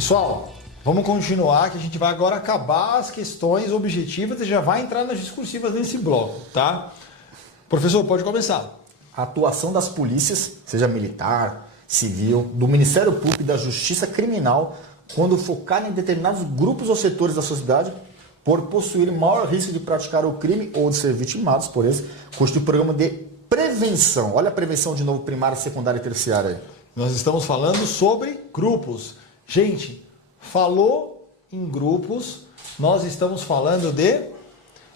Pessoal, vamos continuar que a gente vai agora acabar as questões objetivas e já vai entrar nas discursivas nesse bloco, tá? Professor, pode começar. A atuação das polícias, seja militar, civil, do Ministério Público e da Justiça Criminal, quando focar em determinados grupos ou setores da sociedade, por possuir maior risco de praticar o crime ou de ser vitimados por eles, constitui o programa de prevenção. Olha a prevenção de novo, primária, secundária e terciária aí. Nós estamos falando sobre grupos. Gente, falou em grupos, nós estamos falando de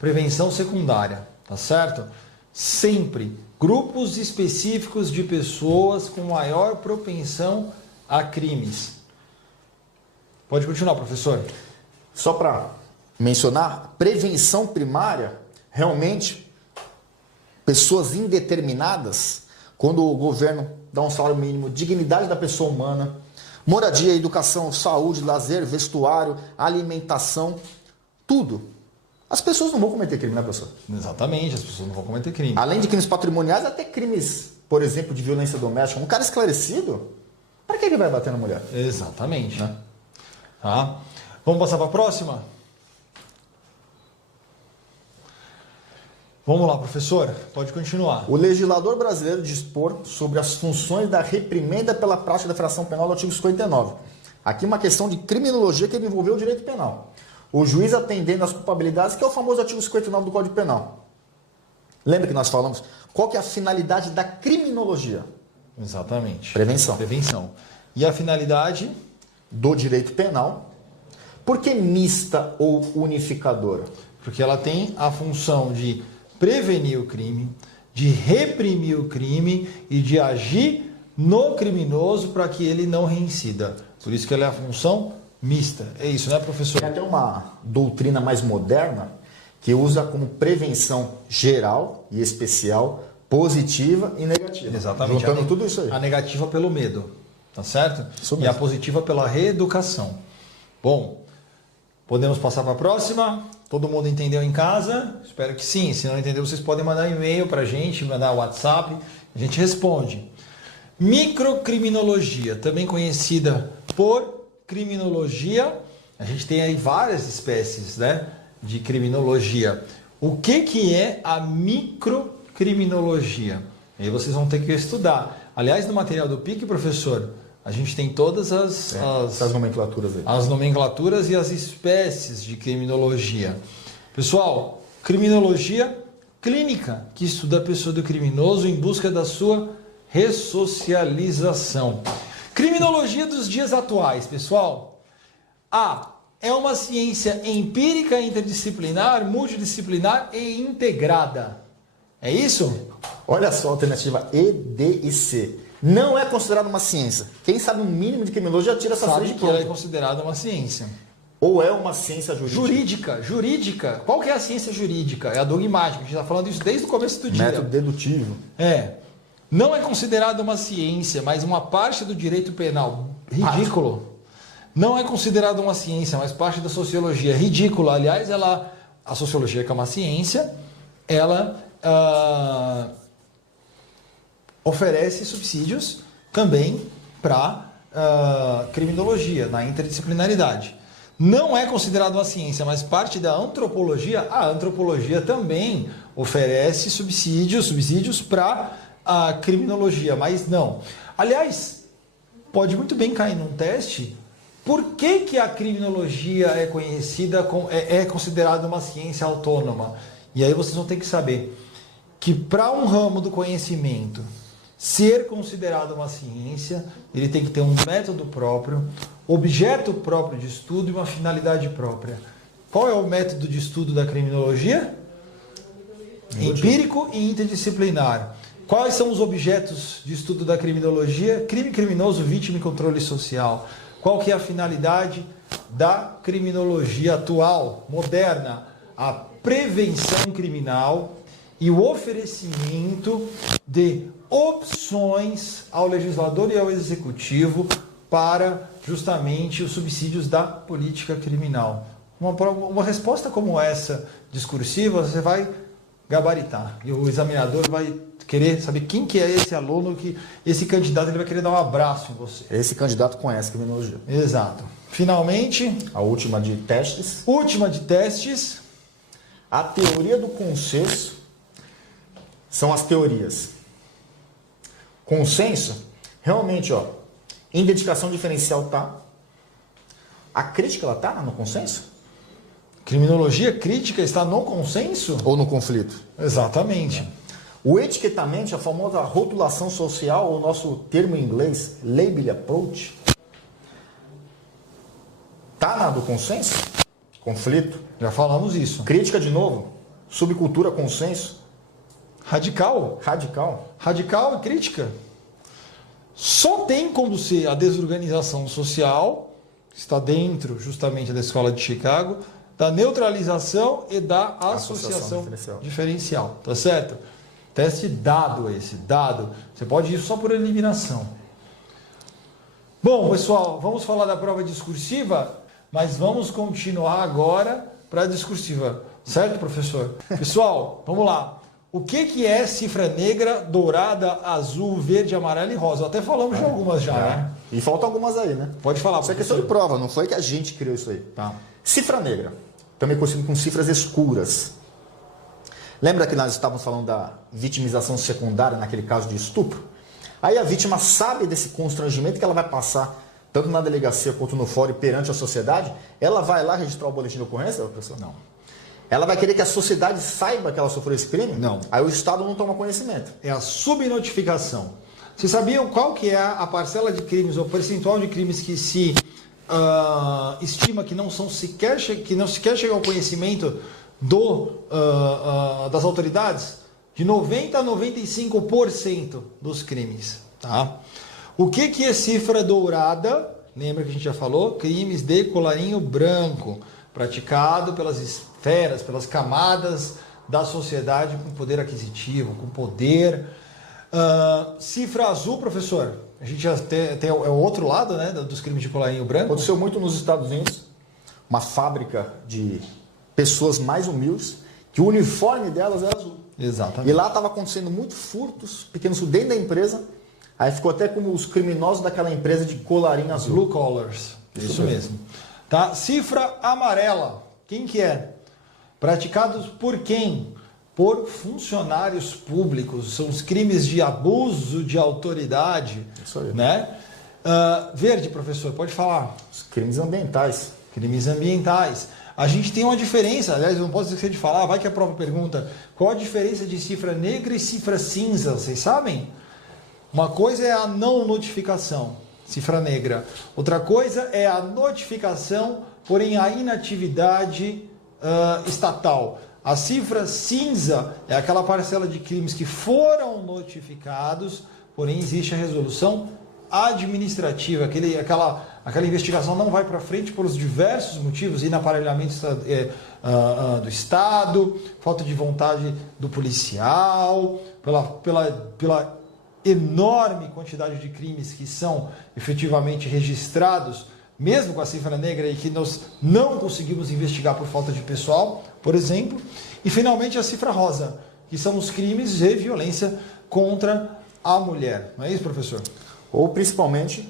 prevenção secundária, tá certo? Sempre grupos específicos de pessoas com maior propensão a crimes. Pode continuar, professor. Só para mencionar, prevenção primária, realmente, pessoas indeterminadas, quando o governo dá um salário mínimo, dignidade da pessoa humana, moradia, educação, saúde, lazer, vestuário, alimentação, tudo. As pessoas não vão cometer crime, né, professor? Exatamente, as pessoas não vão cometer crime. Além de crimes patrimoniais, até crimes, por exemplo, de violência doméstica. Um cara esclarecido, para que ele vai bater na mulher? Exatamente. Né? Tá? Vamos passar para a próxima? Vamos lá, professor, pode continuar. O legislador brasileiro dispor sobre as funções da reprimenda pela prática da infração penal do artigo 59. Aqui uma questão de criminologia que envolveu o direito penal. O juiz atendendo às culpabilidades, que é o famoso artigo 59 do Código Penal. Lembra que nós falamos? Qual que é a finalidade da criminologia? Exatamente. Prevenção. Prevenção. E a finalidade? Do direito penal. Por que mista ou unificadora? Porque ela tem a função de prevenir o crime, de reprimir o crime e de agir no criminoso para que ele não reincida. Por isso que ela é a função mista. É isso, né, professor? Tem até uma doutrina mais moderna que usa como prevenção geral e especial, positiva e negativa. Exatamente. Juntando tudo isso aí. A negativa pelo medo, tá certo? Isso e mesmo. a positiva pela reeducação. Bom, podemos passar para a próxima? Todo mundo entendeu em casa? Espero que sim. Se não entendeu, vocês podem mandar e-mail para a gente, mandar WhatsApp, a gente responde. Microcriminologia, também conhecida por criminologia. A gente tem aí várias espécies, né, de criminologia. O que é a microcriminologia? Aí vocês vão ter que estudar. Aliás, no material do PIC, professor, a gente tem todas as nomenclaturas aí. As nomenclaturas e as espécies de criminologia. Pessoal, criminologia clínica, que estuda a pessoa do criminoso em busca da sua ressocialização. Criminologia dos dias atuais, pessoal. É uma ciência empírica, interdisciplinar, multidisciplinar e integrada. É isso? Olha só a alternativa E, D e C. Não é considerado uma ciência. Quem sabe um mínimo de criminologia tira essa Sabe frente de que ela é pronto. considerada uma ciência. Ou é uma ciência jurídica? Jurídica. Qual que é a ciência jurídica? É a dogmática. A gente está falando isso desde o começo do dia. Método dedutivo. Não é considerada uma ciência, mas uma parte do direito penal. Ridículo. Não é considerada uma ciência, mas parte da sociologia. Ridículo. Aliás, a sociologia, que é uma ciência, ela oferece subsídios também para criminologia, na interdisciplinaridade. Não é considerado uma ciência, mas parte da antropologia. A antropologia também oferece subsídios para a criminologia, mas não. Aliás, pode muito bem cair num teste. Por que a criminologia é considerada uma ciência autônoma? E aí vocês vão ter que saber que para um ramo do conhecimento ser considerado uma ciência, ele tem que ter um método próprio, objeto próprio de estudo e uma finalidade própria. Qual é o método de estudo da criminologia? Empírico e interdisciplinar. Quais são os objetos de estudo da criminologia? Crime criminoso, vítima e controle social. Qual que é a finalidade da criminologia atual, moderna? A prevenção criminal e o oferecimento de opções ao legislador e ao executivo para justamente os subsídios da política criminal. Uma resposta como essa, discursiva, você vai gabaritar. E o examinador vai querer saber quem que é esse aluno, que esse candidato ele vai querer dar um abraço em você. Esse candidato conhece criminologia. Exato. Finalmente, A última de testes. última de testes. A teoria do consenso são as teorias. Consenso, realmente, ó, identificação diferencial tá. A crítica, ela tá no consenso? Criminologia crítica está no consenso? Ou no conflito? Exatamente. O etiquetamento, a famosa rotulação social, ou o nosso termo em inglês, label approach, tá na do consenso? Conflito. Já falamos isso. Crítica de novo. Subcultura, consenso. Radical. Radical. Radical e crítica. Só tem como ser a desorganização social, que está dentro justamente da Escola de Chicago, da neutralização e da associação diferencial. Tá certo? Teste dado esse, dado. Você pode ir só por eliminação. Bom, pessoal, vamos falar da prova discursiva, mas vamos continuar agora para a discursiva. Certo, professor? Pessoal, vamos lá. O que é cifra negra, dourada, azul, verde, amarela e rosa? Até falamos de algumas já, né? E faltam algumas aí, né? Pode falar, Isso é questão de prova, não foi que a gente criou isso aí. Tá. Cifra negra, também conhecido como cifras escuras. Lembra que nós estávamos falando da vitimização secundária, naquele caso de estupro? Aí a vítima sabe desse constrangimento que ela vai passar, tanto na delegacia quanto no fórum e perante a sociedade. Ela vai lá registrar o boletim de ocorrência, professor? Não. Ela vai querer que a sociedade saiba que ela sofreu esse crime? Não. Aí o Estado não toma conhecimento. É a subnotificação. Vocês sabiam qual que é a parcela de crimes, ou percentual de crimes que se estima que não sequer chega ao conhecimento das autoridades? De 90% a 95% dos crimes. Tá? O que é cifra dourada? Lembra que a gente já falou? Crimes de colarinho branco, praticado pelas esferas, pelas camadas da sociedade com poder aquisitivo, com poder. Cifra azul, professor, a gente já tem o outro lado, né, dos crimes de colarinho branco. Aconteceu muito nos Estados Unidos, uma fábrica de pessoas mais humildes, que o uniforme delas era azul. Exatamente. E lá estava acontecendo muito furtos, pequenos furtos dentro da empresa, aí ficou até como os criminosos daquela empresa de colarinho azul. Blue collars, isso mesmo. Tá? Cifra amarela, quem que é? Praticados por quem? Por funcionários públicos, são os crimes de abuso de autoridade. Isso aí. Né? Verde, professor, pode falar. Os crimes ambientais. Crimes ambientais. A gente tem uma diferença, aliás, eu não posso esquecer de falar, vai que a prova pergunta, qual a diferença de cifra negra e cifra cinza, vocês sabem? Uma coisa é a não notificação, cifra negra. Outra coisa é a notificação, porém a inatividade estatal. A cifra cinza é aquela parcela de crimes que foram notificados, porém existe a resolução administrativa, aquela investigação não vai para frente pelos diversos motivos, inaparelhamento do Estado, falta de vontade do policial, pela enorme quantidade de crimes que são efetivamente registrados, mesmo com a cifra negra, e que nós não conseguimos investigar por falta de pessoal, por exemplo. E finalmente a cifra rosa, que são os crimes de violência contra a mulher. Não é isso, professor? Ou principalmente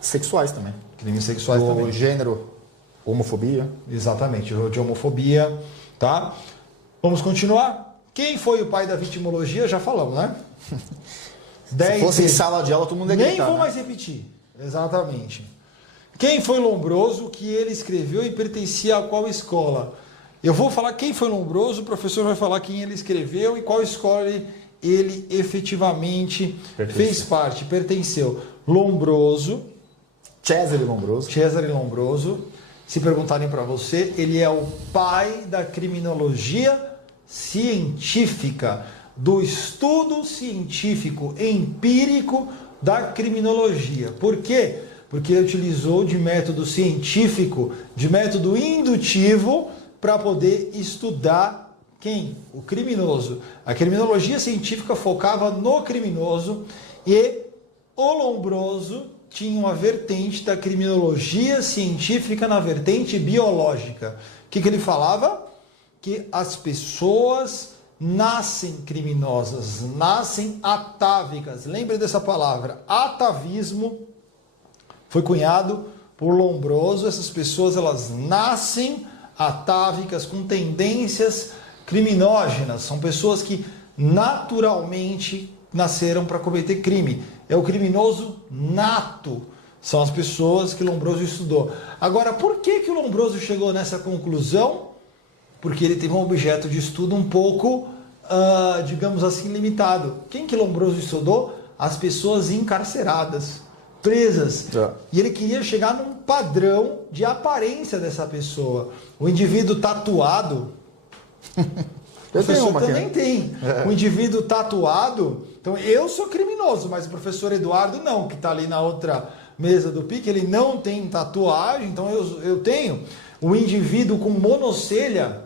sexuais também. Crimes sexuais também. O gênero, homofobia. Exatamente, de homofobia, tá? Vamos continuar? Quem foi o pai da vitimologia? Já falamos, né? Se fosse em sala de aula, todo mundo ia gritar. Nem vou mais repetir. Exatamente. Quem foi Lombroso, que ele escreveu e pertencia a qual escola? Eu vou falar quem foi Lombroso, o professor vai falar quem ele escreveu e qual escola ele efetivamente fez parte, pertenceu. Lombroso. Cesare Lombroso. Cesare Lombroso. Se perguntarem para você, ele é o pai da criminologia científica, do estudo científico empírico da criminologia. Por quê? Porque ele utilizou de método científico, de método indutivo, para poder estudar quem? O criminoso. A criminologia científica focava no criminoso e o Lombroso tinha uma vertente da criminologia científica na vertente biológica. O que ele falava? Que as pessoas nascem criminosas, nascem atávicas. Lembre dessa palavra, atavismo foi cunhado por Lombroso. Essas pessoas, elas nascem atávicas, com tendências criminógenas. São pessoas que naturalmente nasceram para cometer crime. É o criminoso nato. São as pessoas que Lombroso estudou. Agora, por que o Lombroso chegou nessa conclusão? Porque ele teve um objeto de estudo um pouco, digamos assim, limitado. Quem que Lombroso estudou? As pessoas encarceradas, presas. E ele queria chegar num padrão de aparência dessa pessoa. O indivíduo tatuado... Eu tenho uma também aqui. tem. O indivíduo tatuado... Então, eu sou criminoso, mas o professor Eduardo não, que está ali na outra mesa do PIC, ele não tem tatuagem, então eu tenho. O indivíduo com monocelha,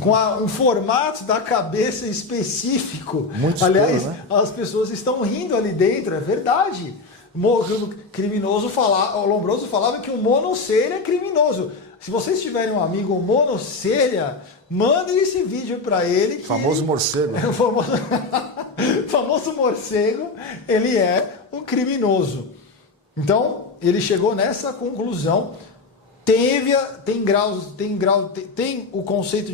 com um formato da cabeça específico. Muito Aliás, escuro, né? as pessoas estão rindo ali dentro, é verdade. O criminoso o Lombroso falava que o monocelha é criminoso. Se vocês tiverem um amigo monocelha, mandem esse vídeo para ele. Famoso morcego. O famoso morcego, ele é um criminoso. Então, ele chegou nessa conclusão. Tem o conceito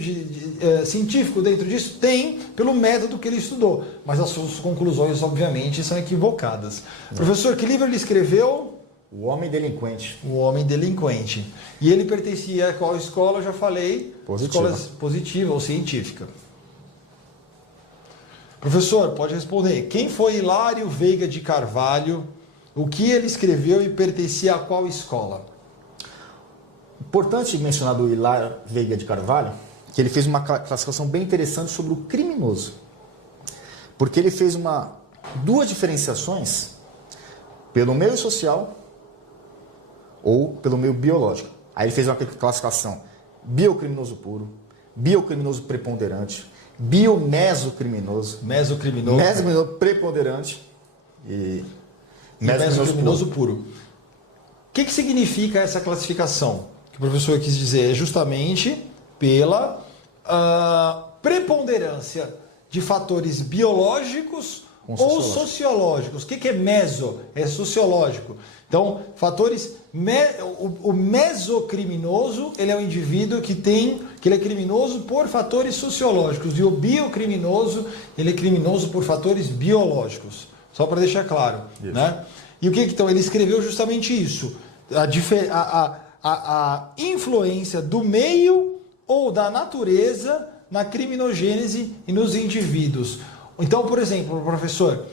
científico dentro disso? Tem, pelo método que ele estudou. Mas as suas conclusões, obviamente, são equivocadas. Professor, que livro ele escreveu? O Homem Delinquente. O Homem Delinquente. E ele pertencia a qual escola? Eu já falei. Positiva. Escola positiva ou científica. Professor, pode responder. Quem foi Hilário Veiga de Carvalho? O que ele escreveu e pertencia a qual escola? Importante mencionar do Hilário Veiga de Carvalho que ele fez uma classificação bem interessante sobre o criminoso. Porque ele fez duas diferenciações pelo meio social ou pelo meio biológico. Aí ele fez uma classificação biocriminoso puro, biocriminoso preponderante, biomesocriminoso, mesocriminoso preponderante e mesocriminoso puro. O que significa essa classificação? Que o professor quis dizer é justamente pela preponderância de fatores biológicos ou sociológicos. O que é meso? É sociológico. Então, fatores... O mesocriminoso, ele é um indivíduo que ele é criminoso por fatores sociológicos. E o biocriminoso, ele é criminoso por fatores biológicos. Só para deixar claro. Né? E o que então? Ele escreveu justamente isso. A influência do meio ou da natureza na criminogênese e nos indivíduos. Então, por exemplo, professor,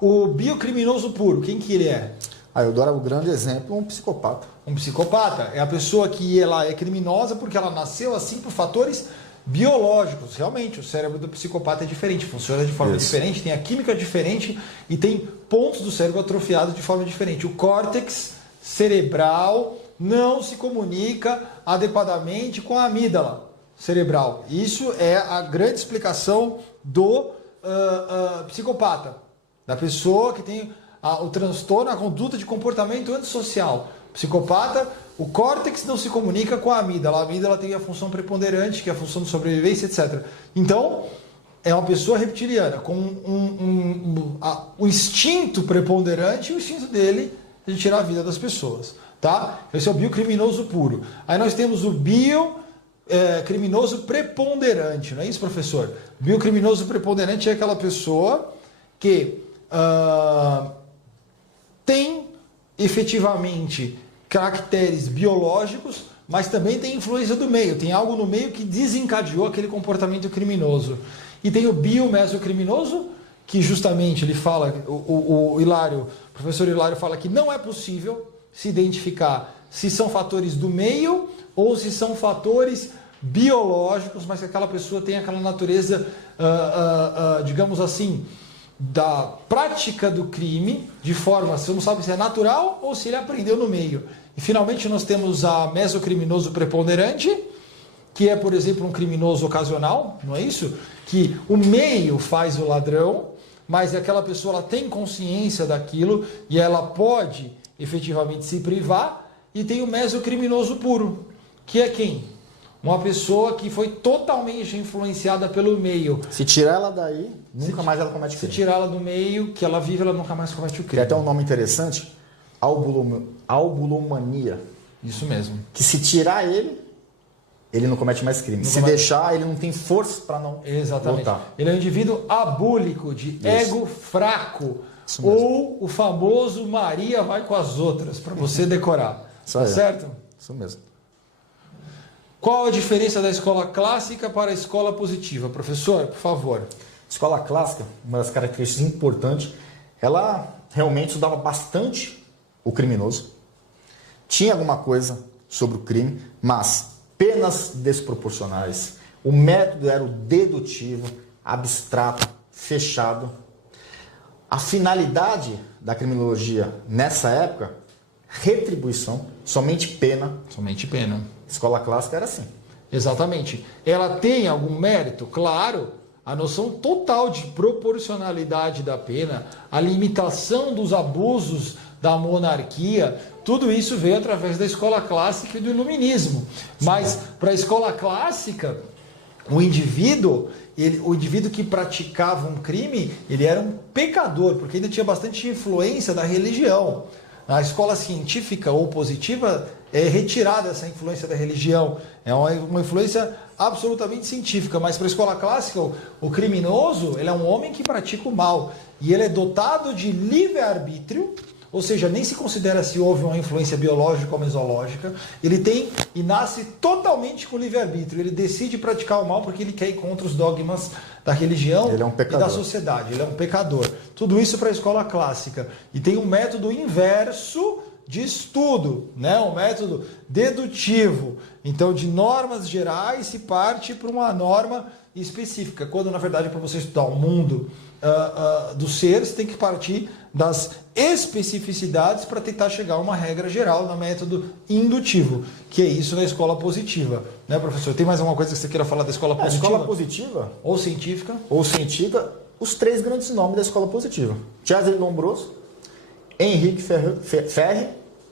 o biocriminoso puro, quem que ele é? Eu dou um grande exemplo, um psicopata. Um psicopata é a pessoa que ela é criminosa porque ela nasceu assim por fatores biológicos. Realmente, o cérebro do psicopata é diferente, funciona de forma diferente, tem a química diferente e tem pontos do cérebro atrofiados de forma diferente. O córtex cerebral não se comunica adequadamente com a amígdala cerebral. Isso é a grande explicação do psicopata, da pessoa que tem o transtorno, a conduta de comportamento antissocial. Psicopata, o córtex não se comunica com a amígdala. A amígdala tem a função preponderante, que é a função de sobrevivência, etc. Então, é uma pessoa reptiliana, com o instinto preponderante, e o instinto dele é de tirar a vida das pessoas. Tá? Esse é o biocriminoso puro. Aí nós temos o biocriminoso preponderante, não é isso, professor? Biocriminoso preponderante é aquela pessoa que tem efetivamente caracteres biológicos, mas também tem influência do meio. Tem algo no meio que desencadeou aquele comportamento criminoso. E tem o biomesocriminoso, que justamente ele fala, o professor Hilário fala que não é possível se identificar se são fatores do meio ou se são fatores biológicos, mas que aquela pessoa tem aquela natureza, digamos assim, da prática do crime, de forma, você não sabe se é natural ou se ele aprendeu no meio. E finalmente nós temos a mesocriminoso preponderante, que é, por exemplo, um criminoso ocasional, não é isso? Que o meio faz o ladrão, mas aquela pessoa ela tem consciência daquilo e ela pode efetivamente se privar. E tem o mesocriminoso puro, que é quem? uma pessoa que foi totalmente influenciada pelo meio. Se tirar ela daí, nunca mais ela comete Se crime. tirar ela do meio que ela vive, ela nunca mais comete o Tem crime. até um nome interessante, albulomania. Isso mesmo. Que se tirar ele não comete mais crime. Se deixar, ele não tem força para não Exatamente. lutar. Ele é um indivíduo abúlico, de ego fraco. Isso mesmo. Ou o famoso Maria vai com as outras, para você decorar. Isso Tá aí. certo? Isso mesmo. Qual a diferença da escola clássica para a escola positiva? Professor, por favor. Escola clássica, uma das características importantes, ela realmente estudava bastante o criminoso. Tinha alguma coisa sobre o crime, mas penas desproporcionais. O método era o dedutivo, abstrato, fechado. A finalidade da criminologia nessa época, retribuição, somente pena. Somente pena. Escola clássica era assim. Exatamente. Ela tem algum mérito? Claro. A noção total de proporcionalidade da pena, a limitação dos abusos da monarquia, tudo isso veio através da escola clássica e do iluminismo. Mas para a escola clássica, o indivíduo que praticava um crime, ele era um pecador, porque ainda tinha bastante influência da religião. A escola científica ou positiva é retirada essa influência da religião. É uma influência absolutamente científica. Mas para a escola clássica, o criminoso ele é um homem que pratica o mal. E ele é dotado de livre-arbítrio, ou seja, nem se considera se houve uma influência biológica ou mesológica. Ele tem e nasce totalmente com livre-arbítrio. Ele decide praticar o mal porque ele quer ir contra os dogmas da religião Ele é um e pecador. da sociedade. Ele é um pecador. Tudo isso para a escola clássica. E tem um método inverso de estudo, né? Um método dedutivo. Então, de normas gerais se parte para uma norma específica. Quando, na verdade, para você estudar o mundo do ser, você tem que partir das especificidades para tentar chegar a uma regra geral no método indutivo, que é isso na escola positiva. Né, professor? Tem mais alguma coisa que você queira falar da escola A positiva? escola positiva Ou científica? ou científica, os três grandes nomes da escola positiva. Cesare Lombroso, Henrique Ferri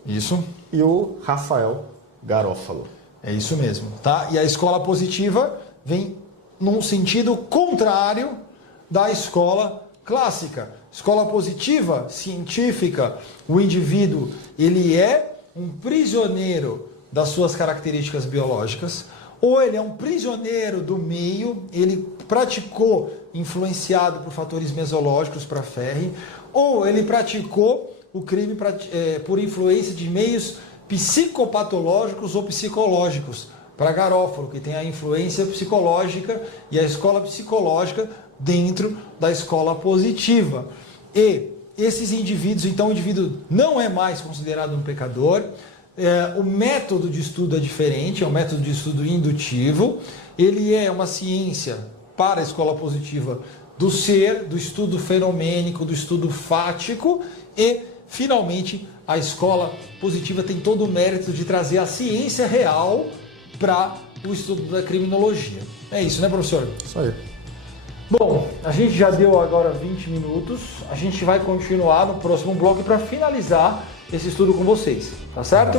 Isso. e o Rafael Garofalo. É isso mesmo, tá? E a escola positiva vem num sentido contrário da escola clássica. Escola positiva, científica, o indivíduo, ele é um prisioneiro das suas características biológicas, ou ele é um prisioneiro do meio, ele praticou, influenciado por fatores mesológicos para Ferri, ou ele praticou o crime por influência de meios psicopatológicos ou psicológicos, para Garofalo, que tem a influência psicológica e a escola psicológica dentro da escola positiva. E esses indivíduos, então o indivíduo não é mais considerado um pecador, o método de estudo é diferente, é um método de estudo indutivo, ele é uma ciência para a escola positiva do ser, do estudo fenomênico, do estudo fático e, finalmente, a escola positiva tem todo o mérito de trazer a ciência real para o estudo da criminologia. É isso, né, professor? Isso aí. Bom, a gente já deu agora 20 minutos, a gente vai continuar no próximo bloco para finalizar esse estudo com vocês, tá certo?